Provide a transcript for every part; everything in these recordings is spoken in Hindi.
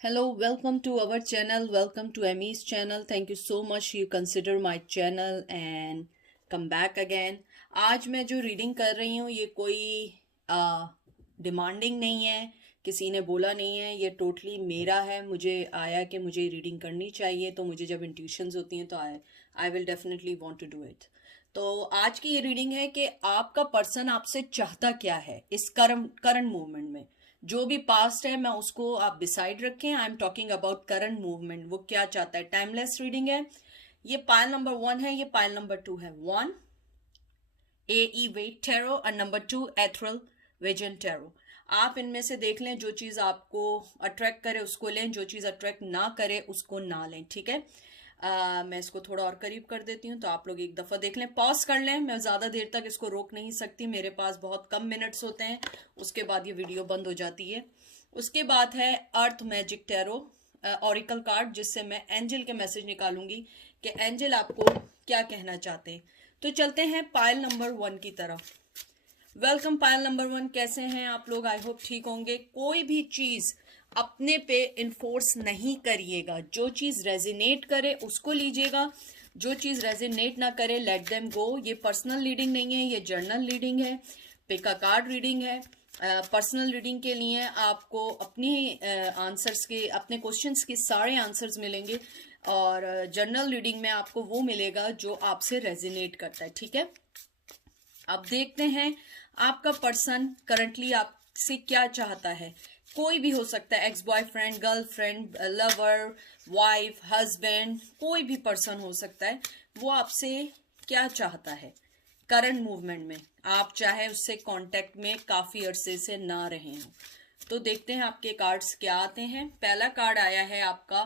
Hello, welcome to our channel. Welcome to Emmy's channel. Thank you so much you consider my channel and come back again. आज मैं जो रीडिंग कर रही हूँ ये कोई डिमांडिंग नहीं है, किसी ने बोला नहीं है, ये टोटली मेरा है। मुझे आया कि मुझे रीडिंग करनी चाहिए, तो मुझे जब इंट्यूशंस होती हैं तो I will definitely want to do it. तो आज की ये रीडिंग है कि आपका पर्सन आपसे चाहता क्या है इस करंट मूवमेंट में। जो भी पास्ट है मैं उसको आप डिसाइड रखें। I am talking about current movement, वो क्या चाहता है। टाइमलेस रीडिंग है। ये पाइल नंबर 1 है, ये पाइल नंबर 2 है। 1 AE वेट टैरो और नंबर 2 एथरल विजन टैरो। आप इनमें से देख लें, जो चीज़ आपको अट्रैक्ट करे उसको लें, जो चीज़ अट्रैक्ट ना करे उसको ना लें, ठीक है। मैं इसको थोड़ा और करीब कर देती हूँ तो आप लोग एक दफ़ा देख लें, पॉज कर लें। मैं ज़्यादा देर तक इसको रोक नहीं सकती, मेरे पास बहुत कम मिनट्स होते हैं, उसके बाद ये वीडियो बंद हो जाती है। उसके बाद है अर्थ मैजिक टैरो ऑरिकल कार्ड, जिससे मैं एंजल के मैसेज निकालूंगी कि एंजल आपको क्या कहना चाहते हैं। तो चलते हैं पाइल नंबर 1 की तरफ। वेलकम पाइल नंबर 1, कैसे हैं आप लोग? आई होप ठीक होंगे। कोई भी चीज़ अपने पे इन्फोर्स नहीं करिएगा। जो चीज़ रेजिनेट करे उसको लीजिएगा, जो चीज़ रेजिनेट ना करे लेट देम गो। ये पर्सनल रीडिंग नहीं है, ये जर्नल रीडिंग है, पिक अ कार्ड रीडिंग है। पर्सनल रीडिंग के लिए आपको अपनी आंसर्स के, अपने क्वेश्चंस के सारे आंसर्स मिलेंगे, और जर्नल रीडिंग में आपको वो मिलेगा जो आपसे रेजिनेट करता है, ठीक है। अब देखते हैं आपका पर्सन करंटली आपसे क्या चाहता है। कोई भी हो सकता है, ex boyfriend, girlfriend, lover, wife, husband, कोई भी पर्सन हो सकता है। वो आपसे क्या चाहता है करंट मूवमेंट में। आप चाहे उससे कांटेक्ट में काफी अरसे से ना रहे हो। तो देखते हैं आपके कार्ड्स क्या आते हैं। पहला कार्ड आया है आपका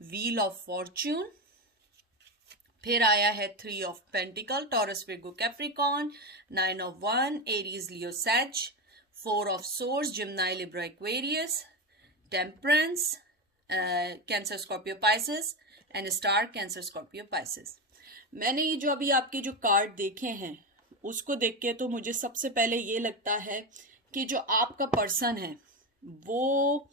व्हील ऑफ फॉर्च्यून, फिर आया है 3 of pentacle, Taurus Virgo Capricorn, 9 of वन, Aries Leo Sag, 4 of swords, Gemini Libra Aquarius, temperance, Cancer Scorpio Pisces and star Cancer Scorpio Pisces. मैंने ये जो अभी आपके जो कार्ड देखे हैं उसको देख के तो मुझे सबसे पहले ये लगता है कि जो आपका पर्सन है वो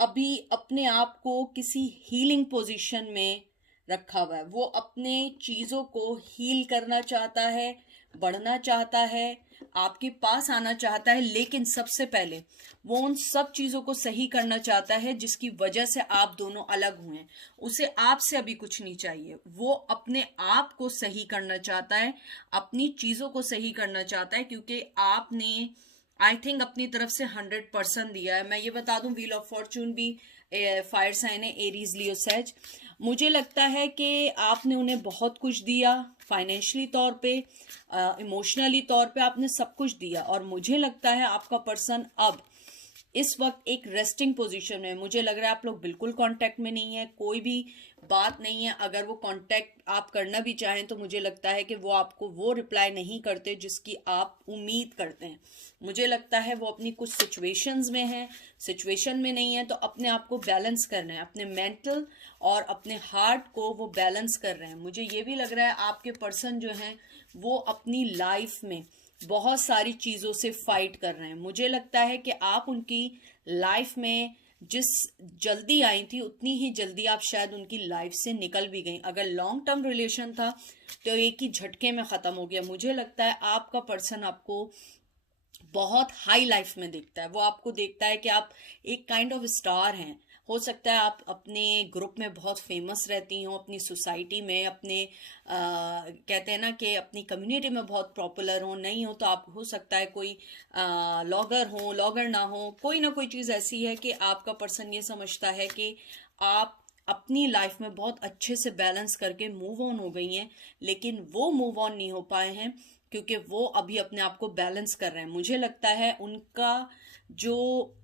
अभी अपने आप को किसी हीलिंग पोजीशन में रखा हुआ है। वो अपने चीज़ों को हील करना चाहता है, बढ़ना चाहता है, आपके पास आना चाहता है, लेकिन सबसे पहले वो उन सब चीज़ों को सही करना चाहता है जिसकी वजह से आप दोनों अलग हुए हैं। उसे आपसे अभी कुछ नहीं चाहिए, वो अपने आप को सही करना चाहता है, अपनी चीज़ों को सही करना चाहता है, क्योंकि आपने आई थिंक अपनी तरफ से 100% दिया है। मैं ये बता दूं, व्हील ऑफ फॉर्चून भी फायर साइन है, एरीज लियो सैज। मुझे लगता है कि आपने उन्हें बहुत कुछ दिया, फाइनेंशियली तौर पे, इमोशनली तौर पे आपने सब कुछ दिया, और मुझे लगता है आपका पर्सन अब इस वक्त एक रेस्टिंग पोजीशन में। मुझे लग रहा है आप लोग बिल्कुल कांटेक्ट में नहीं है, कोई भी बात नहीं है। अगर वो कांटेक्ट आप करना भी चाहें तो मुझे लगता है कि वो आपको वो रिप्लाई नहीं करते जिसकी आप उम्मीद करते हैं। मुझे लगता है वो अपनी कुछ सिचुएशंस में है, सिचुएशन में नहीं है। तो अपने आप को बैलेंस करना है, अपने मेंटल और अपने हार्ट को वो बैलेंस कर रहे हैं। मुझे ये भी लग रहा है आपके पर्सन जो हैं वो अपनी लाइफ में बहुत सारी चीज़ों से फाइट कर रहे हैं। मुझे लगता है कि आप उनकी लाइफ में जिस जल्दी आई थी उतनी ही जल्दी आप शायद उनकी लाइफ से निकल भी गई। अगर लॉन्ग टर्म रिलेशन था तो एक ही झटके में ख़त्म हो गया। मुझे लगता है आपका पर्सन आपको बहुत हाई लाइफ में देखता है। वो आपको देखता है कि आप एक काइंड ऑफ स्टार हैं। हो सकता है आप अपने ग्रुप में बहुत फेमस रहती हो, अपनी सोसाइटी में, अपने कहते हैं ना कि अपनी कम्युनिटी में बहुत पॉपुलर हो। नहीं हो तो आप हो सकता है कोई लॉगर हो, लॉगर ना हो, कोई ना कोई चीज़ ऐसी है कि आपका पर्सन ये समझता है कि आप अपनी लाइफ में बहुत अच्छे से बैलेंस करके मूव ऑन हो गई हैं, लेकिन वो मूव ऑन नहीं हो पाए हैं क्योंकि वो अभी अपने आप को बैलेंस कर रहे हैं। मुझे लगता है उनका जो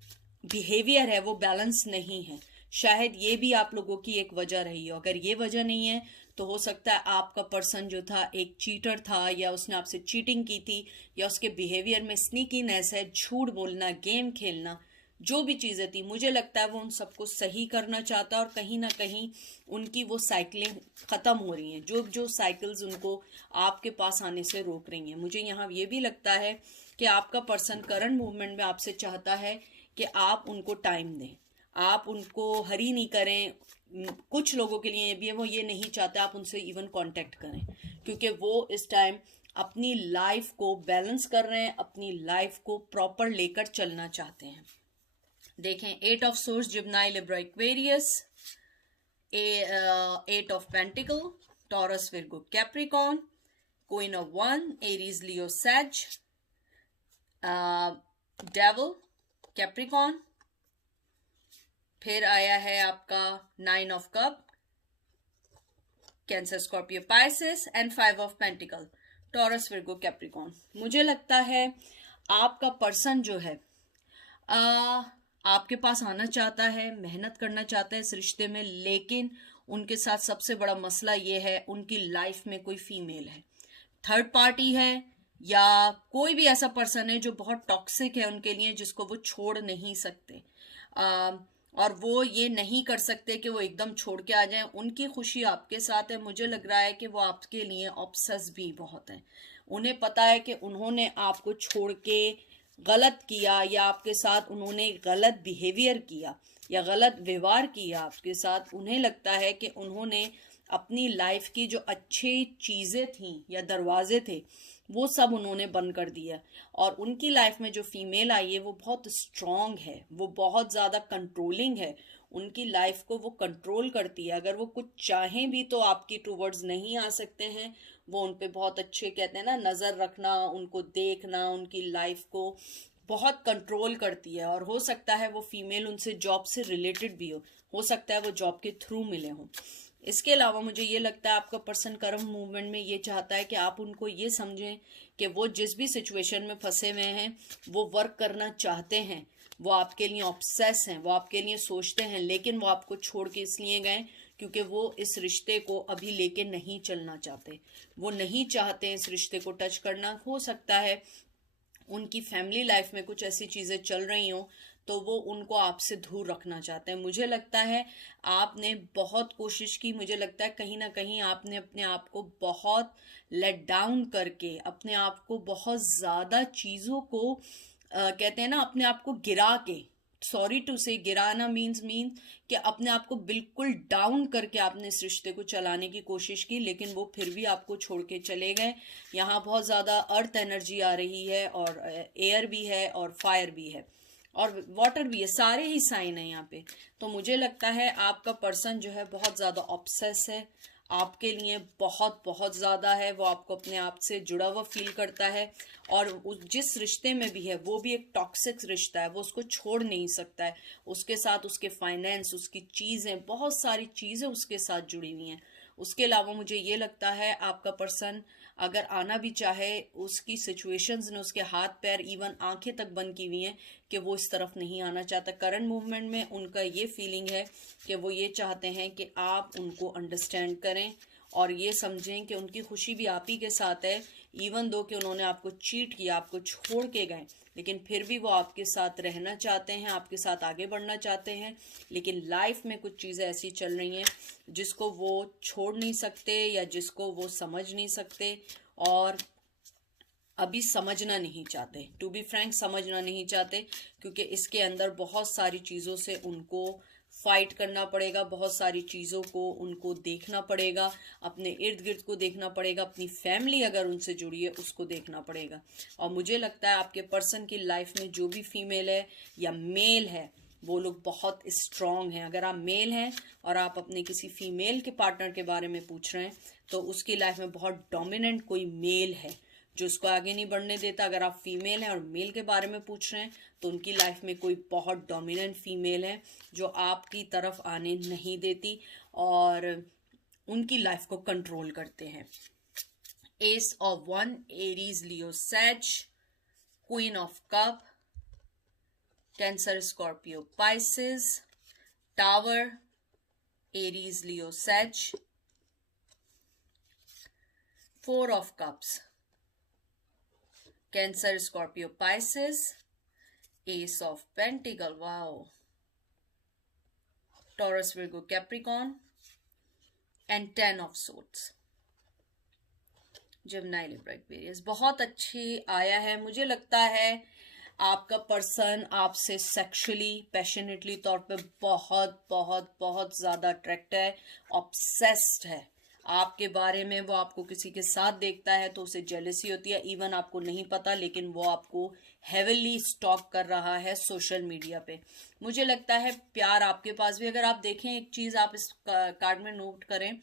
बिहेवियर है वो बैलेंस नहीं है। शायद ये भी आप लोगों की एक वजह रही हो। अगर ये वजह नहीं है तो हो सकता है आपका पर्सन जो था एक चीटर था, या उसने आपसे चीटिंग की थी, या उसके बिहेवियर में स्नीकीनेस है, झूठ बोलना, गेम खेलना, जो भी चीज़ें थी। मुझे लगता है वो उन सबको सही करना चाहता है, और कहीं ना कहीं उनकी वो साइकिलें ख़त्म हो रही हैं, जो जो साइकिल्स उनको आपके पास आने से रोक रही हैं। मुझे यहाँ ये भी लगता है कि आपका पर्सन करंट मूवमेंट में आपसे चाहता है कि आप उनको टाइम दें, आप उनको हरी नहीं करें। कुछ लोगों के लिए ये भी है, वो ये नहीं चाहते आप उनसे इवन कांटेक्ट करें, क्योंकि वो इस टाइम अपनी लाइफ को बैलेंस कर रहे हैं, अपनी लाइफ को प्रॉपर लेकर चलना चाहते हैं। देखें, 8 of swords, Gemini, Libra, Aquarius, 8 of pentacle, Taurus, Virgo, Capricorn, queen of वन, Aries, Leo, Sag, devil, Capricorn. फिर आया है आपका 9 of cup, Cancer, Scorpio, Pisces, and 5 of pentacle, Taurus, Virgo, Capricorn. मुझे लगता है आपका पर्सन जो है आपके पास आना चाहता है, मेहनत करना चाहता है इस रिश्ते में, लेकिन उनके साथ सबसे बड़ा मसला ये है, उनकी लाइफ में कोई फीमेल है, थर्ड पार्टी है, या कोई भी ऐसा पर्सन है जो बहुत टॉक्सिक है उनके लिए, जिसको वो छोड़ नहीं सकते। और वो ये नहीं कर सकते कि वो एकदम छोड़ के आ जाएं। उनकी खुशी आपके साथ है। मुझे लग रहा है कि वो आपके लिए ऑब्सेस भी बहुत है। उन्हें पता है कि उन्होंने आपको छोड़ के गलत किया, या आपके साथ उन्होंने गलत बिहेवियर किया या गलत व्यवहार किया आपके साथ। उन्हें लगता है कि उन्होंने अपनी लाइफ की जो अच्छी चीज़ें थी या दरवाजे थे, वो सब उन्होंने बंद कर दिया। और उनकी लाइफ में जो फीमेल आई है वो बहुत स्ट्रांग है, वो बहुत ज़्यादा कंट्रोलिंग है, उनकी लाइफ को वो कंट्रोल करती है। अगर वो कुछ चाहें भी तो आपकी टूवर्ड्स नहीं आ सकते हैं। वो उन पे बहुत अच्छे, कहते हैं ना, नज़र रखना, उनको देखना, उनकी लाइफ को बहुत कंट्रोल करती है। और हो सकता है वो फीमेल उनसे जॉब से रिलेटेड भी हो सकता है वो जॉब के थ्रू मिले हों। इसके अलावा मुझे ये लगता है आपका पर्सन कर्म मूवमेंट में ये चाहता है कि आप उनको ये समझें कि वो जिस भी सिचुएशन में फंसे हुए हैं वो वर्क करना चाहते हैं, वो आपके लिए ऑब्सेस हैं, वो आपके लिए सोचते हैं, लेकिन वो आपको छोड़ के इसलिए गए क्योंकि वो इस रिश्ते को अभी लेके नहीं चलना चाहते। वो नहीं चाहते इस रिश्ते को टच करना। हो सकता है उनकी फैमिली लाइफ में कुछ ऐसी चीज़ें चल रही हों तो वो उनको आपसे दूर रखना चाहते हैं। मुझे लगता है आपने बहुत कोशिश की, मुझे लगता है कहीं ना कहीं आपने अपने आप को बहुत लेट डाउन करके, अपने आप को बहुत ज़्यादा चीज़ों को कहते हैं ना, अपने आप को गिरा के, सॉरी टू से, गिराना मीन कि अपने आप को बिल्कुल डाउन करके आपने इस रिश्ते को चलाने की कोशिश की, लेकिन वो फिर भी आपको छोड़ के चले गए। यहाँ बहुत ज़्यादा अर्थ एनर्जी आ रही है, और एयर भी है, और फायर भी है, और वाटर भी है, सारे ही साइन है यहाँ पे। तो मुझे लगता है आपका पर्सन जो है बहुत ज़्यादा ऑब्सेस है, आपके लिए बहुत बहुत ज़्यादा है। वो आपको अपने आप से जुड़ा हुआ फील करता है, और जिस रिश्ते में भी है वो भी एक टॉक्सिक रिश्ता है, वो उसको छोड़ नहीं सकता है। उसके साथ उसके फाइनेंस, उसकी चीज़ें, बहुत सारी चीज़ें उसके साथ जुड़ी हुई हैं। उसके अलावा मुझे ये लगता है आपका पर्सन अगर आना भी चाहे, उसकी सिचुएशंस ने उसके हाथ पैर, इवन आंखें तक बंद की हुई हैं कि वो इस तरफ नहीं आना चाहता। करंट मूवमेंट में उनका ये फीलिंग है कि वो ये चाहते हैं कि आप उनको अंडरस्टैंड करें और ये समझें कि उनकी खुशी भी आप ही के साथ है। इवन दो कि उन्होंने आपको चीट किया, आपको छोड़ के गए, लेकिन फिर भी वो आपके साथ रहना चाहते हैं, आपके साथ आगे बढ़ना चाहते हैं। लेकिन लाइफ में कुछ चीज़ें ऐसी चल रही हैं जिसको वो छोड़ नहीं सकते, या जिसको वो समझ नहीं सकते, और अभी समझना नहीं चाहते। टू बी फ्रैंक, समझना नहीं चाहते, क्योंकि इसके अंदर बहुत सारी चीज़ों से उनको फाइट करना पड़ेगा, बहुत सारी चीज़ों को उनको देखना पड़ेगा, अपने इर्द गिर्द को देखना पड़ेगा, अपनी फैमिली अगर उनसे जुड़ी है उसको देखना पड़ेगा। और मुझे लगता है आपके पर्सन की लाइफ में जो भी फीमेल है या मेल है, वो लोग बहुत स्ट्रांग हैं। अगर आप मेल हैं और आप अपने किसी फीमेल के पार्टनर के बारे में पूछ रहे हैं तो उसकी लाइफ में बहुत डोमिनेंट कोई मेल है जो उसको आगे नहीं बढ़ने देता। अगर आप फीमेल हैं और मेल के बारे में पूछ रहे हैं तो उनकी लाइफ में कोई बहुत डोमिनेंट फीमेल है जो आपकी तरफ आने नहीं देती और उनकी लाइफ को कंट्रोल करते हैं। एस ऑफ वन, Aries, Leo, Sag, queen of cup, Cancer, Scorpio, Pisces, tower, Aries, Leo, Sag, 4 of cups, Cancer, Scorpio, Pisces, ace of pentacle, wow, Taurus, Virgo, Capricorn, and 10 of swords, Gemini, Libra, Aquarius. बहुत अच्छी आया है। मुझे लगता है आपका पर्सन आपसे सेक्सुअली पैशनेटली तौर पे बहुत बहुत बहुत ज़्यादा अट्रैक्ट है, ऑब्सेस्ड है आपके बारे में। वो आपको किसी के साथ देखता है तो उसे जेलसी होती है, इवन आपको नहीं पता, लेकिन वो आपको हेविली स्टॉक कर रहा है सोशल मीडिया पे। मुझे लगता है प्यार आपके पास भी, अगर आप देखें एक चीज़ आप इस कार्ड में नोट करें,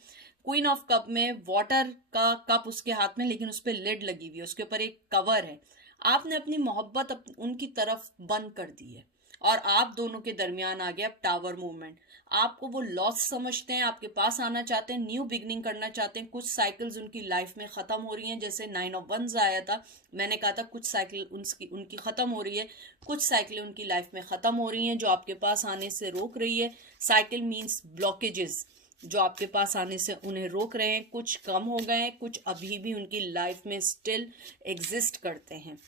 क्वीन ऑफ कप में वाटर का कप उसके हाथ में, लेकिन उस पर लिड लगी हुई है, उसके ऊपर एक कवर है। आपने अपनी मोहब्बत उनकी तरफ बंद कर दी है और आप दोनों के दरमियान आ गया टावर मूवमेंट। आपको वो लॉस समझते हैं, आपके पास आना चाहते हैं, न्यू बिगनिंग करना चाहते हैं। कुछ साइकिल्स उनकी लाइफ में खत्म हो रही हैं, जैसे 9 ऑफ वंस आया था, मैंने कहा था कुछ साइकिल उनकी खत्म हो रही है, कुछ साइकिल उनकी लाइफ में खत्म हो रही हैं जो आपके पास आने से रोक रही है। साइकिल मीन्स ब्लॉकेजेस जो आपके पास आने से उन्हें रोक रहे हैं, कुछ कम हो गए हैं, कुछ अभी भी उनकी लाइफ में स्टिल एग्जिस्ट करते हैं।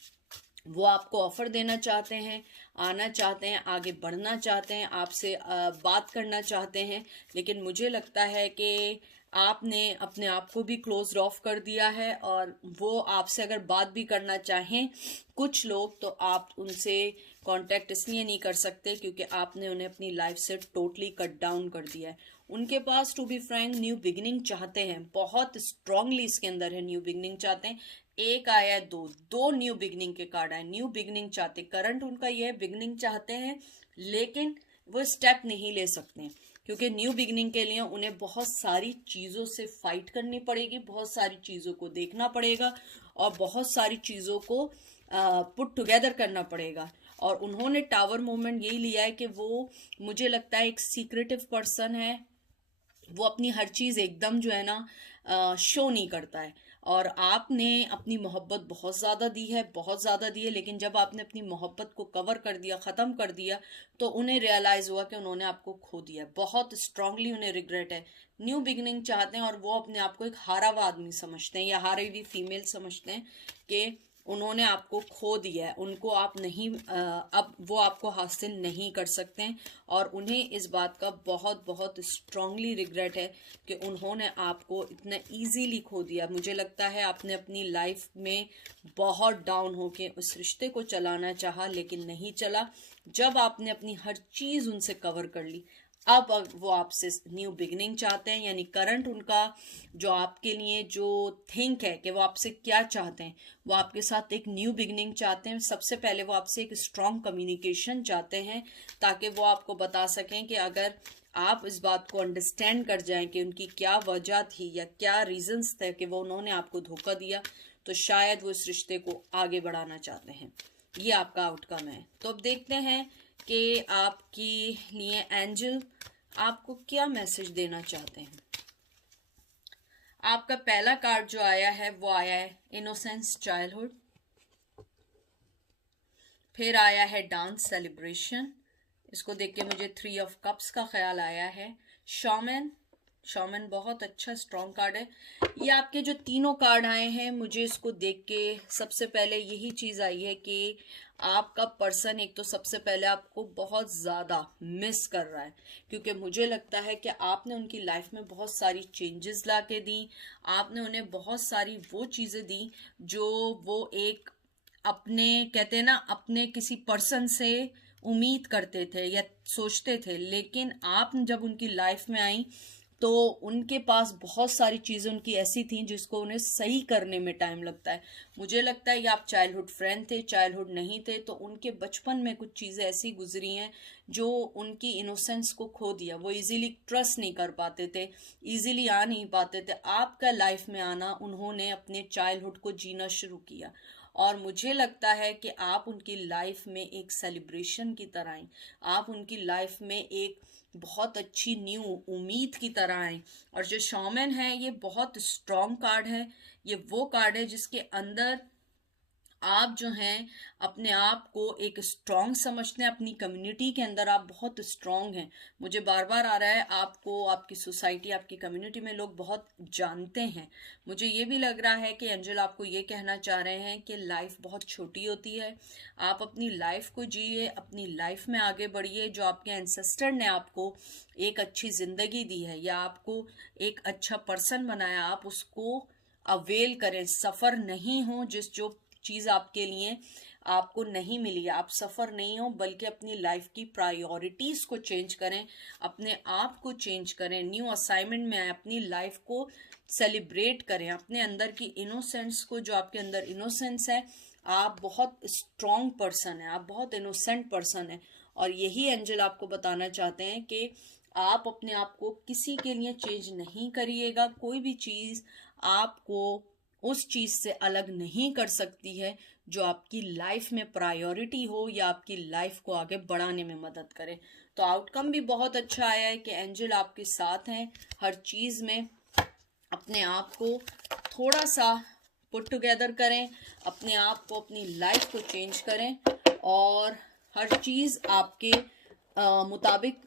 वो आपको ऑफर देना चाहते हैं, आना चाहते हैं, आगे बढ़ना चाहते हैं, आपसे बात करना चाहते हैं, लेकिन मुझे लगता है कि आपने अपने आप को भी क्लोज ऑफ कर दिया है और वो आपसे अगर बात भी करना चाहें कुछ लोग, तो आप उनसे कांटेक्ट इसलिए नहीं कर सकते क्योंकि आपने उन्हें अपनी लाइफ से टोटली कट डाउन कर दिया है। उनके पास to be frank new beginning चाहते हैं, बहुत स्ट्रांगली इसके अंदर है, न्यू बिगिनिंग चाहते हैं। एक आया है, दो न्यू बिगनिंग के कार्ड आए, न्यू बिगनिंग चाहते। करंट उनका ये है, बिगनिंग चाहते हैं लेकिन वो स्टेप नहीं ले सकते क्योंकि न्यू बिगनिंग के लिए उन्हें बहुत सारी चीज़ों से फाइट करनी पड़ेगी, बहुत सारी चीज़ों को देखना पड़ेगा और बहुत सारी चीज़ों को पुट टुगेदर करना पड़ेगा। और उन्होंने टावर मूवमेंट यही लिया है कि वो, मुझे लगता है एक सीक्रेटिव पर्सन है, वो अपनी हर चीज़ एकदम जो है ना शो नहीं करता है। और आपने अपनी मोहब्बत बहुत ज़्यादा दी है, बहुत ज़्यादा दी है, लेकिन जब आपने अपनी मोहब्बत को कवर कर दिया, ख़त्म कर दिया, तो उन्हें रियलाइज़ हुआ कि उन्होंने आपको खो दिया। बहुत स्ट्रांगली उन्हें रिग्रेट है। न्यू बिगनिंग चाहते हैं और वो अपने आप को एक हारा हुआ आदमी समझते हैं या हारी हुई फीमेल समझते हैं कि उन्होंने आपको खो दिया है, उनको आप नहीं अब वो आपको हासिल नहीं कर सकते हैं। और उन्हें इस बात का बहुत बहुत स्ट्रांगली रिग्रेट है कि उन्होंने आपको इतना इजीली खो दिया। मुझे लगता है आपने अपनी लाइफ में बहुत डाउन होके उस रिश्ते को चलाना चाहा लेकिन नहीं चला। जब आपने अपनी हर चीज़ उनसे कवर कर ली, अब वो आपसे न्यू बिगनिंग चाहते हैं, यानी करंट उनका जो आपके लिए जो थिंक है कि वो आपसे क्या चाहते हैं, वो आपके साथ एक न्यू बिगनिंग चाहते हैं। सबसे पहले वो आपसे एक स्ट्रॉन्ग कम्युनिकेशन चाहते हैं ताकि वो आपको बता सकें कि अगर आप इस बात को अंडरस्टैंड कर जाएं कि उनकी क्या वजह थी या क्या रीजंस थे कि वो उन्होंने आपको धोखा दिया, तो शायद वो इस रिश्ते को आगे बढ़ाना चाहते हैं। ये आपका आउटकम है। तो अब देखते हैं कि आपके लिए एंजल आपको क्या मैसेज देना चाहते हैं। आपका पहला कार्ड जो आया है वो आया है इनोसेंस चाइल्डहुड, फिर आया है डांस सेलिब्रेशन, इसको देख के मुझे 3 ऑफ कप्स का ख्याल आया है। शॉमैन, शॉमैन बहुत अच्छा स्ट्रॉन्ग कार्ड है। ये आपके जो तीनों कार्ड आए हैं, मुझे इसको देख के सबसे पहले यही चीज़ आई है कि आपका पर्सन एक तो सबसे पहले आपको बहुत ज़्यादा मिस कर रहा है, क्योंकि मुझे लगता है कि आपने उनकी लाइफ में बहुत सारी चेंजेस ला के दी, आपने उन्हें बहुत सारी वो चीज़ें दी जो वो एक अपने, कहते हैं ना, अपने किसी पर्सन से उम्मीद करते थे या सोचते थे। लेकिन आप जब उनकी लाइफ में आई तो उनके पास बहुत सारी चीज़ें उनकी ऐसी थी जिसको उन्हें सही करने में टाइम लगता है। मुझे लगता है कि आप चाइल्डहुड फ्रेंड थे, चाइल्डहुड नहीं थे, तो उनके बचपन में कुछ चीज़ें ऐसी गुजरी हैं जो उनकी इनोसेंस को खो दिया। वो इजीली ट्रस्ट नहीं कर पाते थे, इजीली आ नहीं पाते थे। आपका लाइफ में आना, उन्होंने अपने चाइल्डहुड को जीना शुरू किया और मुझे लगता है कि आप उनकी लाइफ में एक सेलिब्रेशन की तरह आई, आप उनकी लाइफ में एक बहुत अच्छी न्यू उम्मीद की तरह आई। और जो शॉमैन है ये बहुत स्ट्रॉन्ग कार्ड है, ये वो कार्ड है जिसके अंदर आप जो हैं अपने आप को एक स्ट्रॉन्ग समझते हैं, अपनी कम्युनिटी के अंदर आप बहुत स्ट्रॉन्ग हैं। मुझे बार बार आ रहा है आपको आपकी सोसाइटी, आपकी कम्युनिटी में लोग बहुत जानते हैं। मुझे ये भी लग रहा है कि एंजल आपको ये कहना चाह रहे हैं कि लाइफ बहुत छोटी होती है, आप अपनी लाइफ को जिए, अपनी लाइफ में आगे बढ़िए। जो आपके एंसेस्टर ने आपको एक अच्छी ज़िंदगी दी है या आपको एक अच्छा पर्सन बनाया, आप उसको अवेल करें, सफ़र नहीं हो जिस जो चीज़ आपके लिए आपको नहीं मिली है, आप सफ़र नहीं हो, बल्कि अपनी लाइफ की प्रायोरिटीज़ को चेंज करें, अपने आप को चेंज करें, न्यू असाइनमेंट में आए, अपनी लाइफ को सेलिब्रेट करें, अपने अंदर की इनोसेंस को, जो आपके अंदर इनोसेंस है, आप बहुत स्ट्रॉन्ग पर्सन है, आप बहुत इनोसेंट पर्सन है। और यही एंजल आपको बताना चाहते हैं कि आप अपने आप को किसी के लिए चेंज नहीं करिएगा। कोई भी चीज़ आपको उस चीज़ से अलग नहीं कर सकती है जो आपकी लाइफ में प्रायोरिटी हो या आपकी लाइफ को आगे बढ़ाने में मदद करे। तो आउटकम भी बहुत अच्छा आया है कि एंजल आपके साथ हैं हर चीज़ में। अपने आप को थोड़ा सा पुट टुगेदर करें, अपने आप को, अपनी लाइफ को चेंज करें, और हर चीज़ आपके मुताबिक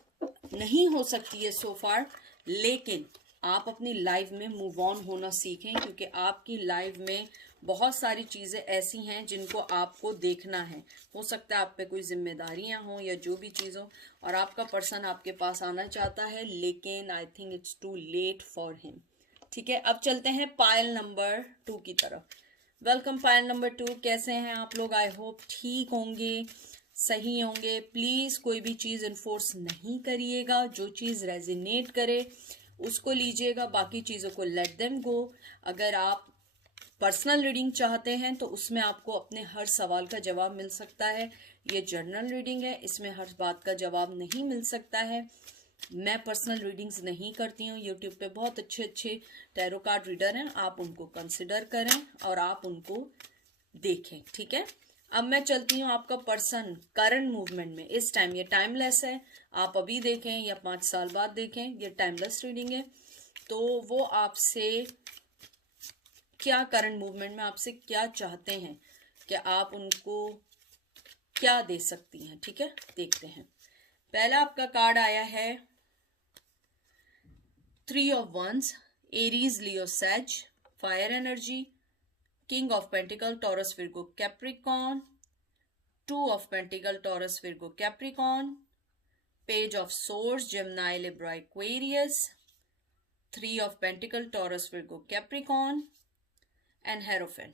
नहीं हो सकती है सो फार, लेकिन आप अपनी लाइफ में मूव ऑन होना सीखें, क्योंकि आपकी लाइफ में बहुत सारी चीज़ें ऐसी हैं जिनको आपको देखना है। हो सकता है आप पे कोई जिम्मेदारियां हों या जो भी चीज़ हो, और आपका पर्सन आपके पास आना चाहता है, लेकिन I think it's too late for him. ठीक है, अब चलते हैं पायल नंबर 2 की तरफ। वेलकम पायल नंबर 2, कैसे हैं आप लोग? आई होप ठीक होंगे, सही होंगे। प्लीज़ कोई भी चीज़ इन्फोर्स नहीं करिएगा, जो चीज़ रेजिनेट करे उसको लीजिएगा, बाकी चीज़ों को लेट देम गो। अगर आप पर्सनल रीडिंग चाहते हैं तो उसमें आपको अपने हर सवाल का जवाब मिल सकता है। ये जर्नल रीडिंग है, इसमें हर बात का जवाब नहीं मिल सकता है। मैं पर्सनल रीडिंग्स नहीं करती हूँ। यूट्यूब पे बहुत अच्छे अच्छे टैरो कार्ड रीडर हैं, आप उनको कंसिडर करें और आप उनको देखें। ठीक है, अब मैं चलती हूँ आपका पर्सन करंट मूवमेंट में इस टाइम। ये टाइमलेस है, आप अभी देखें या 5 साल बाद देखें, ये टाइमलेस रीडिंग है। तो वो आपसे क्या, करंट मूवमेंट में आपसे क्या चाहते हैं, कि आप उनको क्या दे सकती हैं। ठीक है, देखते हैं। पहला आपका कार्ड आया है 3 of once, Aries, Leo, Sag, fire energy, king of pentacle, Taurus, Virgo, Capricorn, 2 of pentacle, Taurus, Virgo, Capricorn, page of swords, Gemini, Libra, Aquarius, 3 of pentacle, Taurus, Virgo, Capricorn, and hierophant,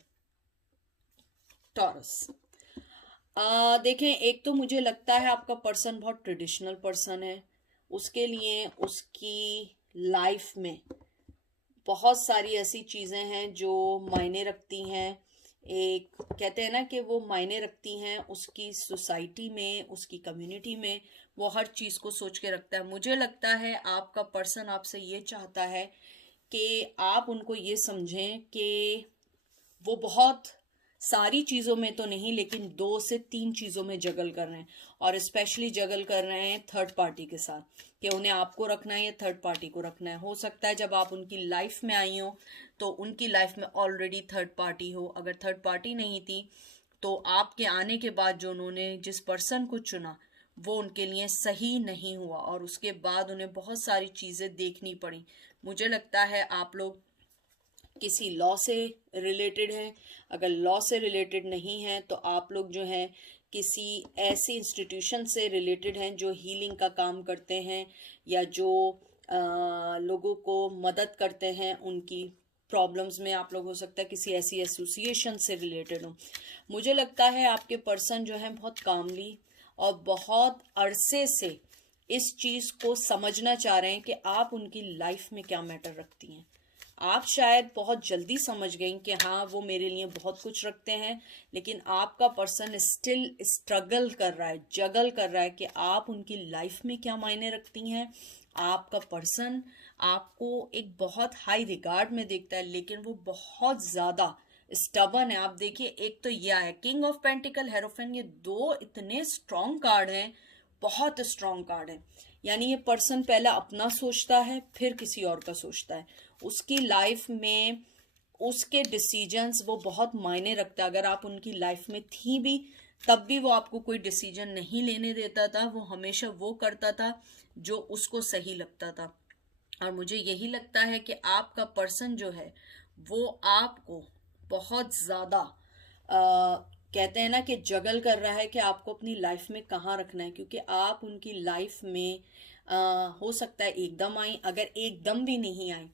Taurus. देखें, एक तो मुझे लगता है आपका पर्सन बहुत ट्रेडिशनल पर्सन है। उसके लिए उसकी लाइफ में बहुत सारी ऐसी चीज़ें हैं जो मायने रखती हैं। एक कहते हैं ना कि वो मायने रखती हैं उसकी सोसाइटी में, उसकी कम्युनिटी में, वो हर चीज़ को सोच के रखता है। मुझे लगता है आपका पर्सन आपसे ये चाहता है कि आप उनको ये समझें कि वो बहुत सारी चीज़ों में तो नहीं, लेकिन 2 से 3 चीज़ों में जगल कर रहे हैं, और स्पेशली जगल कर रहे हैं थर्ड पार्टी के साथ, कि उन्हें आपको रखना है या थर्ड पार्टी को रखना है। हो सकता है जब आप उनकी लाइफ में आई हो तो उनकी लाइफ में ऑलरेडी थर्ड पार्टी हो। अगर थर्ड पार्टी नहीं थी तो आपके आने के बाद जो उन्होंने जिस पर्सन को चुना वो उनके लिए सही नहीं हुआ, और उसके बाद उन्हें बहुत सारी चीज़ें देखनी पड़ी। मुझे लगता है आप लोग किसी लॉ से रिलेटेड है। अगर लॉ से रिलेटेड नहीं है तो आप लोग जो हैं किसी ऐसी इंस्टीट्यूशन से रिलेटेड हैं जो हीलिंग का काम करते हैं, या जो लोगों को मदद करते हैं उनकी प्रॉब्लम्स में। आप लोग हो सकता है किसी ऐसी एसोसिएशन से रिलेटेड हो। मुझे लगता है आपके पर्सन जो है बहुत कामली और बहुत अरसे से इस चीज़ को समझना चाह रहे हैं कि आप उनकी लाइफ में क्या मैटर रखती हैं। आप शायद बहुत जल्दी समझ गई कि हाँ वो मेरे लिए बहुत कुछ रखते हैं, लेकिन आपका पर्सन स्टिल स्ट्रगल कर रहा है, जगल कर रहा है कि आप उनकी लाइफ में क्या मायने रखती हैं। आपका पर्सन आपको एक बहुत हाई रिगार्ड में देखता है, लेकिन वो बहुत ज़्यादा स्टबन है। आप देखिए, एक तो यह है किंग ऑफ पेंटिकल, हेरोफेन, ये 2 इतने स्ट्रॉन्ग कार्ड हैं, बहुत स्ट्रॉन्ग कार्ड है। यानी ये पर्सन पहले अपना सोचता है फिर किसी और का सोचता है। उसकी लाइफ में उसके डिसीजंस वो बहुत मायने रखता है। अगर आप उनकी लाइफ में थी भी तब भी वो आपको कोई डिसीजन नहीं लेने देता था, वो हमेशा वो करता था जो उसको सही लगता था। और मुझे यही लगता है कि आपका पर्सन जो है वो आपको बहुत ज़्यादा कहते हैं ना कि जगल कर रहा है कि आपको अपनी लाइफ में कहाँ रखना है, क्योंकि आप उनकी लाइफ में हो सकता है एकदम आई, अगर एकदम भी नहीं आई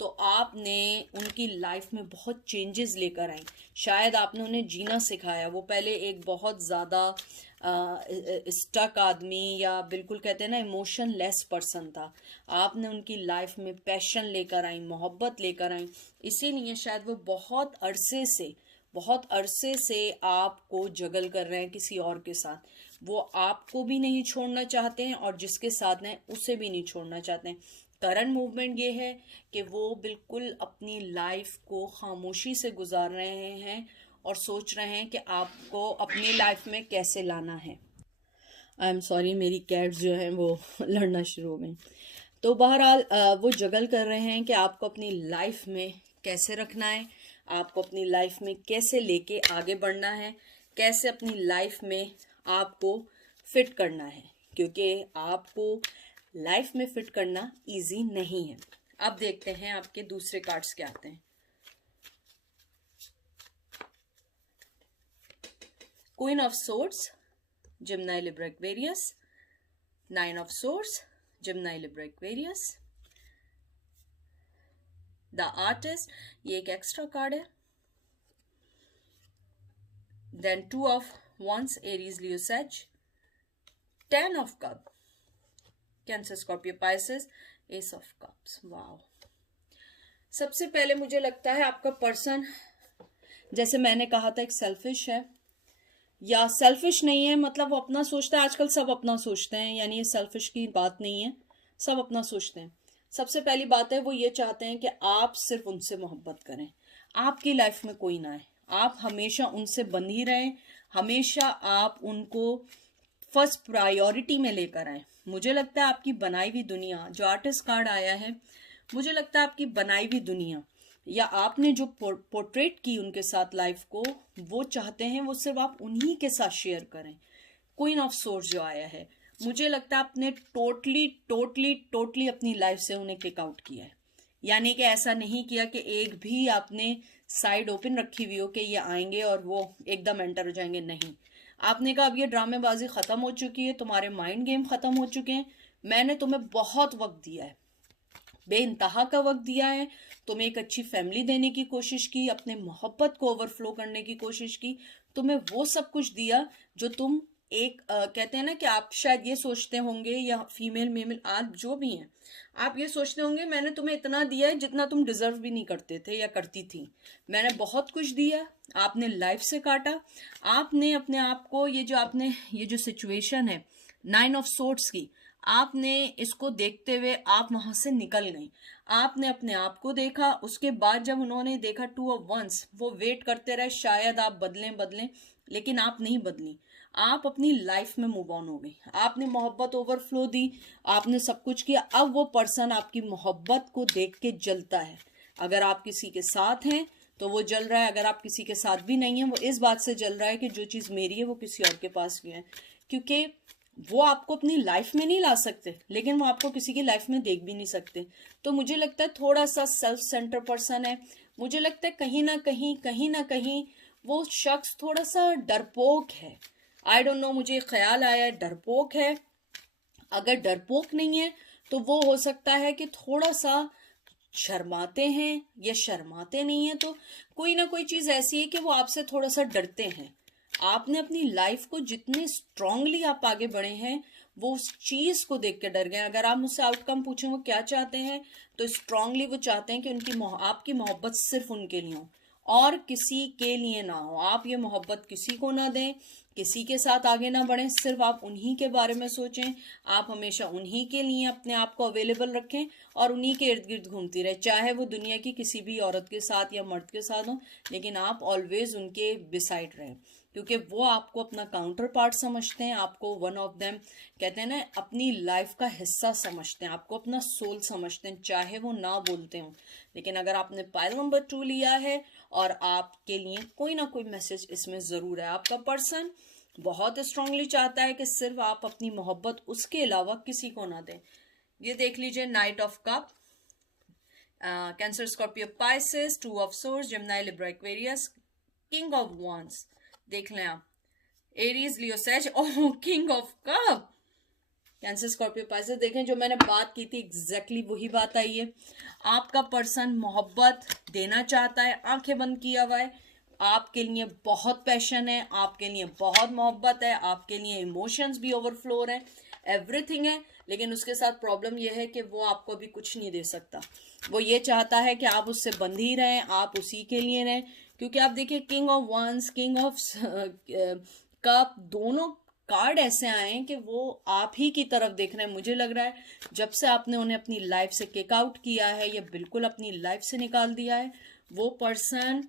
तो आपने उनकी लाइफ में बहुत चेंजेस लेकर आई। शायद आपने उन्हें जीना सिखाया। वो पहले एक बहुत ज़्यादा स्टक आदमी या बिल्कुल कहते हैं ना इमोशन लेस पर्सन था। आपने उनकी लाइफ में पैशन लेकर आई, मोहब्बत लेकर आई। इसीलिए शायद वो बहुत अरसे से आपको जगल कर रहे हैं किसी और के साथ। वो आपको भी नहीं छोड़ना चाहते हैं और जिसके साथ हैं उसे भी नहीं छोड़ना चाहते हैं। करंट मूवमेंट ये है कि वो बिल्कुल अपनी लाइफ को खामोशी से गुजार रहे हैं और सोच रहे हैं कि आपको अपनी लाइफ में कैसे लाना है। आई एम सॉरी, मेरी कैट्स जो हैं वो लड़ना शुरू हो गई। तो बहरहाल वो जगल कर रहे हैं कि आपको अपनी लाइफ में कैसे रखना है, आपको अपनी लाइफ में कैसे लेके आगे बढ़ना है, कैसे अपनी लाइफ में आपको फिट करना है, क्योंकि आपको लाइफ में फिट करना इजी नहीं है। अब देखते हैं आपके दूसरे कार्ड्स क्या आते हैं। Queen of swords, Gemini, Libra, Aquarius, 9 of Swords, Gemini, Libra, Aquarius, The Artist, ये एक एक्स्ट्रा कार्ड है। Then 2 of Wands, Aries, Leo, Sag, 10 of Cups, Cancer, Scorpio, Pisces, Ace of Cups। Wow, सबसे पहले मुझे लगता है आपका पर्सन, जैसे मैंने कहा था, एक सेल्फिश है या सेल्फिश नहीं है, मतलब वो अपना सोचता है। आजकल सब अपना सोचते हैं, यानी ये सेल्फिश की बात नहीं है, सब अपना सोचते हैं। सबसे पहली बात है वो ये चाहते हैं कि आप सिर्फ उनसे मोहब्बत करें, आपकी लाइफ में कोई ना आए, आप हमेशा उनसे बंधी रहें, हमेशा आप उनको फर्स्ट प्रायोरिटी में लेकर आए। मुझे लगता है आपकी बनाई हुई दुनिया, जो आर्टिस्ट कार्ड आया है, मुझे लगता है आपकी बनाई हुई दुनिया या आपने जो पोर्ट्रेट की उनके साथ लाइफ को, वो चाहते हैं वो सिर्फ आप उन्हीं के साथ शेयर करें। क्वीन ऑफ सोर्ड्स जो आया है, मुझे लगता है आपने टोटली अपनी लाइफ से उन्हें किक आउट किया है। यानी कि ऐसा नहीं किया कि एक भी आपने साइड ओपन रखी हुई हो कि ये आएंगे और वो एकदम एंटर हो जाएंगे। नहीं, आपने कहा अब ये ड्रामेबाजी खत्म हो चुकी है, तुम्हारे माइंड गेम खत्म हो चुके हैं, मैंने तुम्हें बहुत वक्त दिया है, बेइंतहा का वक्त दिया है, तुम्हें एक अच्छी फैमिली देने की कोशिश की, अपने मोहब्बत को ओवरफ्लो करने की कोशिश की, तुम्हें वो सब कुछ दिया जो तुम एक कहते हैं ना कि आप शायद ये सोचते होंगे, या फीमेल मेल आप जो भी हैं, आप ये सोचते होंगे मैंने तुम्हें इतना दिया है जितना तुम डिजर्व भी नहीं करते थे या करती थी। मैंने बहुत कुछ दिया, आपने लाइफ से काटा, आपने अपने आप को, ये जो सिचुएशन है 9 ऑफ सोर्ड्स की, आपने इसको देखते हुए आप वहां से निकल गई। आपने अपने आप को देखा, उसके बाद जब उन्होंने देखा 2 ऑफ वंस, वो वेट करते रहे शायद आप बदलें, लेकिन आप नहीं बदली। आप अपनी लाइफ में मूव ऑन हो गई, आपने मोहब्बत ओवरफ्लो दी, आपने सब कुछ किया। अब वो पर्सन आपकी मोहब्बत को देख के जलता है। अगर आप किसी के साथ हैं तो वो जल रहा है, अगर आप किसी के साथ भी नहीं है वो इस बात से जल रहा है कि जो चीज़ मेरी है वो किसी और के पास भी है। क्योंकि वो आपको अपनी लाइफ में नहीं ला सकते, लेकिन वो आपको किसी की लाइफ में देख भी नहीं सकते। तो मुझे लगता है थोड़ा सा सेल्फ सेंटर पर्सन है। मुझे लगता है कहीं ना कहीं वो शख्स थोड़ा सा डरपोक है। आई डोंट नो, मुझे ख्याल आया डरपोक है। अगर डरपोक नहीं है तो वो हो सकता है कि थोड़ा सा शर्माते हैं या शर्माते नहीं है, तो कोई ना कोई चीज ऐसी है कि वो आपसे थोड़ा सा डरते हैं। आपने अपनी लाइफ को जितने स्ट्रांगली आप आगे बढ़े हैं, वो उस चीज को देख के डर गए। अगर आप मुझसे आउटकम पूछें वो क्या चाहते हैं, तो स्ट्रांगली वो चाहते हैं कि आपकी मोहब्बत सिर्फ उनके लिए हो और किसी के लिए ना हो। आप ये मोहब्बत किसी को ना दें, किसी के साथ आगे ना बढ़ें, सिर्फ आप उन्हीं के बारे में सोचें। आप हमेशा उन्हीं के लिए अपने आप को अवेलेबल रखें और उन्हीं के इर्द गिर्द घूमती रहे, चाहे वो दुनिया की किसी भी औरत के साथ या मर्द के साथ हो, लेकिन आप ऑलवेज उनके बिसाइड रहें, क्योंकि वो आपको अपना काउंटर पार्ट समझते हैं, आपको वन ऑफ देम कहते हैं ना अपनी लाइफ का हिस्सा समझते हैं, आपको अपना सोल समझते हैं, चाहे वो ना बोलते हो। लेकिन अगर आपने पाइल नंबर 2 लिया है और आपके लिए कोई ना कोई मैसेज इसमें ज़रूर है। आपका पर्सन बहुत स्ट्रांगली चाहता है कि सिर्फ आप अपनी मोहब्बत उसके अलावा किसी को ना दें। ये देख लीजिए, knight of cup, Cancer, Scorpio, Pisces, 2 of swords, Gemini, Libra, Aquarius, king of wands, देख लें आप, Aries, Leo, Sag, oh king of cup, Cancer, Scorpio, Pisces, देखें जो मैंने बात की थी एग्जैक्टली वही बात आई है। आपका पर्सन मोहब्बत देना चाहता है, आंखें बंद किया हुआ है, आपके लिए बहुत पैशन है, आपके लिए बहुत मोहब्बत है, आपके लिए इमोशंस भी ओवरफ्लो हैं, एवरीथिंग है, लेकिन उसके साथ प्रॉब्लम यह है कि वो आपको अभी कुछ नहीं दे सकता। वो ये चाहता है कि आप उससे बंध ही रहें, आप उसी के लिए रहें, क्योंकि आप देखिए king of wands, king of cup, दोनों कार्ड ऐसे आए हैं कि वो आप ही की तरफ देख रहे हैं। मुझे लग रहा है जब से आपने उन्हें अपनी लाइफ से किक आउट किया है या बिल्कुल अपनी लाइफ से निकाल दिया है, वो पर्सन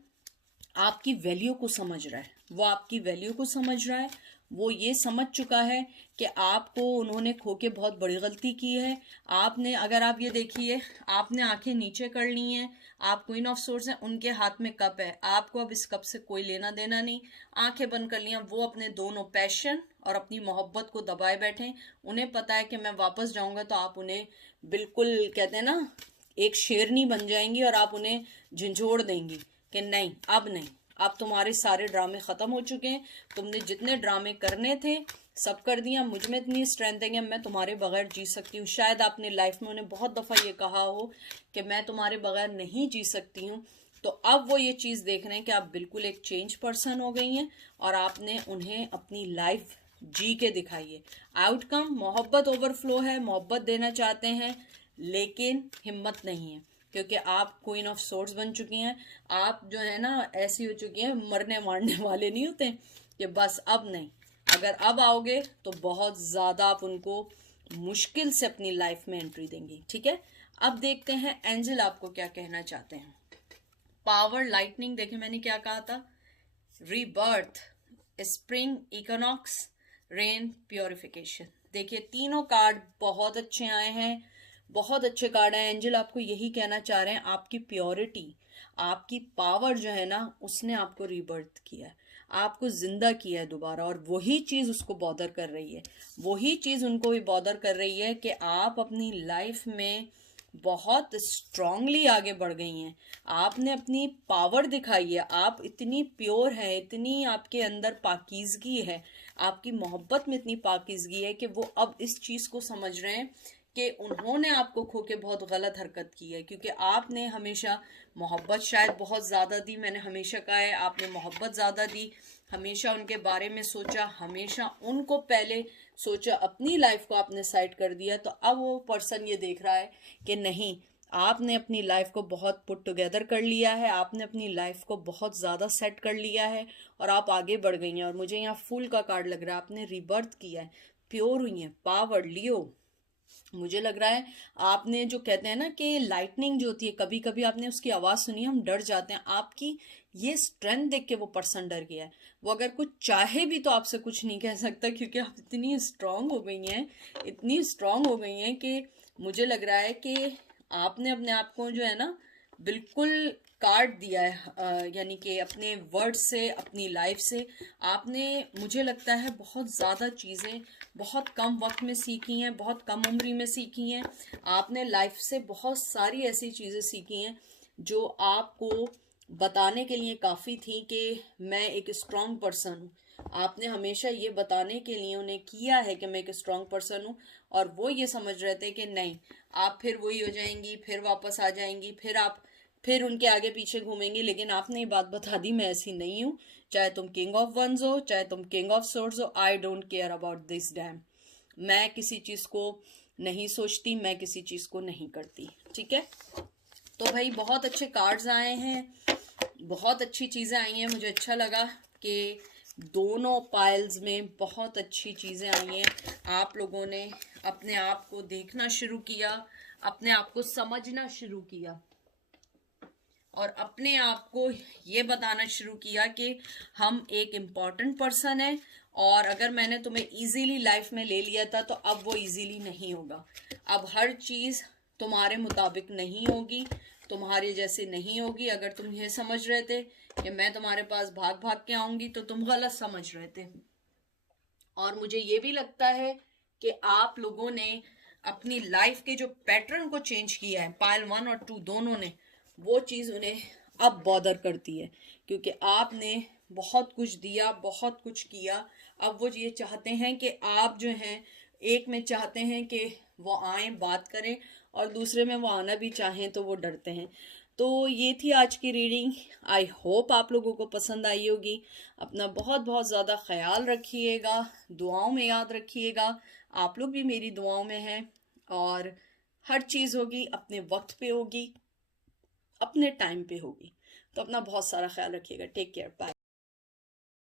आपकी वैल्यू को समझ रहा है, वो आपकी वैल्यू को समझ रहा है, वो ये समझ चुका है कि आपको उन्होंने खो के बहुत बड़ी गलती की है। आपने, अगर आप ये देखिए, आपने आंखें नीचे कर ली हैं, आप क्वीन ऑफ सोर्स हैं, उनके हाथ में कप है, आपको अब इस कप से कोई लेना देना नहीं, आंखें बंद कर लिया। वो अपने दोनों पैशन और अपनी मोहब्बत को दबाए बैठे, उन्हें पता है कि मैं वापस जाऊंगा तो आप उन्हें बिल्कुल, कहते हैं ना, एक शेरनी बन जाएंगी और आप उन्हें झंझोड़ देंगी कि नहीं, अब नहीं, अब तुम्हारे सारे ड्रामे खत्म हो चुके हैं, तुमने जितने ड्रामे करने थे सब कर दिया, मुझ में इतनी स्ट्रेंथ है कि मैं तुम्हारे बगैर जी सकती हूँ। शायद आपने लाइफ में उन्हें बहुत दफ़ा ये कहा हो कि मैं तुम्हारे बगैर नहीं जी सकती हूँ, तो अब वो ये चीज़ देख रहे हैं कि आप बिल्कुल एक चेंज पर्सन हो गई हैं और आपने उन्हें अपनी लाइफ जी के दिखाई है। आउटकम मोहब्बत ओवरफ्लो है, मोहब्बत देना चाहते हैं लेकिन हिम्मत नहीं है, क्योंकि आप क्वीन ऑफ सोर्ड्स बन चुकी हैं। आप जो है ना ऐसी हो चुकी हैं, मरने मारने वाले नहीं होते कि बस अब नहीं, अगर अब आओगे तो बहुत ज़्यादा आप उनको मुश्किल से अपनी लाइफ में एंट्री देंगी। ठीक है, अब देखते हैं एंजल आपको क्या कहना चाहते हैं। पावर, लाइटनिंग, देखें मैंने क्या कहा था, rebirth, spring, equinox, rain, purification. देखिए तीनों कार्ड बहुत अच्छे आए हैं, बहुत अच्छे कार्ड हैं। एंजल आपको यही कहना चाह रहे हैं, आपकी प्योरिटी, आपकी पावर जो है ना, उसने आपको रीबर्थ किया है, आपको जिंदा किया है दोबारा, और वही चीज़ उसको बॉदर कर रही है, वही चीज़ उनको भी बॉदर कर रही है कि आप अपनी लाइफ में बहुत स्ट्रांगली आगे बढ़ गई हैं, आपने अपनी पावर दिखाई है, आप इतनी प्योर हैं, इतनी आपके अंदर पाकीज़गी है, आपकी मोहब्बत में इतनी पाकीज़गी है कि वो अब इस चीज़ को समझ रहे हैं कि उन्होंने आपको खो के बहुत गलत हरकत की है, क्योंकि आपने हमेशा मोहब्बत शायद बहुत ज़्यादा दी, मैंने हमेशा कहा है आपने मोहब्बत ज़्यादा दी, हमेशा उनके बारे में सोचा, हमेशा उनको पहले सोचा, अपनी लाइफ को आपने साइड कर दिया। तो अब वो पर्सन ये देख रहा है कि नहीं, आपने अपनी लाइफ को बहुत पुट टुगेदर कर लिया है, आपने अपनी लाइफ को बहुत ज़्यादा सेट कर लिया है और आप आगे बढ़ गई हैं। और मुझे यहाँ फूल का कार्ड लग रहा है, आपने रिबर्थ किया है, प्योर हुई है, पावर, लियो। मुझे लग रहा है आपने, जो कहते हैं ना कि लाइटनिंग जो होती है, कभी कभी आपने उसकी आवाज़ सुनी, हम डर जाते हैं, आपकी ये स्ट्रेंथ देख के वो पर्सन डर गया है। वो अगर कुछ चाहे भी तो आपसे कुछ नहीं कह सकता, क्योंकि आप इतनी स्ट्रांग हो गई हैं, इतनी स्ट्रांग हो गई हैं कि मुझे लग रहा है कि आपने अपने आप को जो है ना बिल्कुल काट दिया है, यानी कि अपने वर्ड से, अपनी लाइफ से आपने, मुझे लगता है बहुत ज़्यादा चीज़ें बहुत कम वक्त में सीखी हैं, बहुत कम उम्र में सीखी हैं। आपने लाइफ से बहुत सारी ऐसी चीज़ें सीखी हैं जो आपको बताने के लिए काफ़ी थी कि मैं एक स्ट्रांग पर्सन हूँ। आपने हमेशा ये बताने के लिए उन्हें किया है कि मैं एक स्ट्रांग पर्सन हूँ, और वो ये समझ रहे थे कि नहीं, आप फिर वही हो जाएंगी, फिर वापस आ जाएंगी, फिर आप फिर उनके आगे पीछे घूमेंगी। लेकिन आपने ये बात बता दी, मैं ऐसी नहीं हूँ, चाहे तुम किंग ऑफ वंस हो, चाहे तुम किंग ऑफ सोर्ड्स हो, I don't care about this dam. मैं किसी चीज़ को नहीं सोचती, मैं किसी चीज़ को नहीं करती। ठीक है, तो भाई बहुत अच्छे कार्ड्स आए हैं, बहुत अच्छी चीज़ें आई हैं। मुझे अच्छा लगा कि दोनों पाइल्स में बहुत अच्छी चीज़ें आई हैं। आप लोगों ने अपने आप को देखना शुरू किया, अपने आप को समझना शुरू किया, और अपने आप को ये बताना शुरू किया कि हम एक इम्पॉर्टेंट पर्सन है, और अगर मैंने तुम्हें इजीली लाइफ में ले लिया था तो अब वो इजीली नहीं होगा। अब हर चीज़ तुम्हारे मुताबिक नहीं होगी, तुम्हारे जैसे नहीं होगी। अगर तुम ये समझ रहे थे कि मैं तुम्हारे पास भाग भाग के आऊंगी तो तुम गलत समझ रहे थे। और मुझे ये भी लगता है कि आप लोगों ने अपनी लाइफ के जो पैटर्न को चेंज किया है, पाइल 1 और 2 दोनों ने, वो चीज़ उन्हें अब बॉदर करती है, क्योंकि आपने बहुत कुछ दिया, बहुत कुछ किया। अब वो ये चाहते हैं कि आप जो हैं एक में चाहते हैं कि वो आए बात करें और दूसरे में वो आना भी चाहें तो वो डरते हैं। तो ये थी आज की रीडिंग। आई होप आप लोगों को पसंद आई होगी। अपना बहुत बहुत ज़्यादा ख्याल रखिएगा, दुआओं में याद रखिएगा। आप लोग भी मेरी दुआओं में हैं और हर चीज़ होगी अपने वक्त पे होगी, अपने टाइम पे होगी। तो अपना बहुत सारा ख्याल रखिएगा। Take care, bye.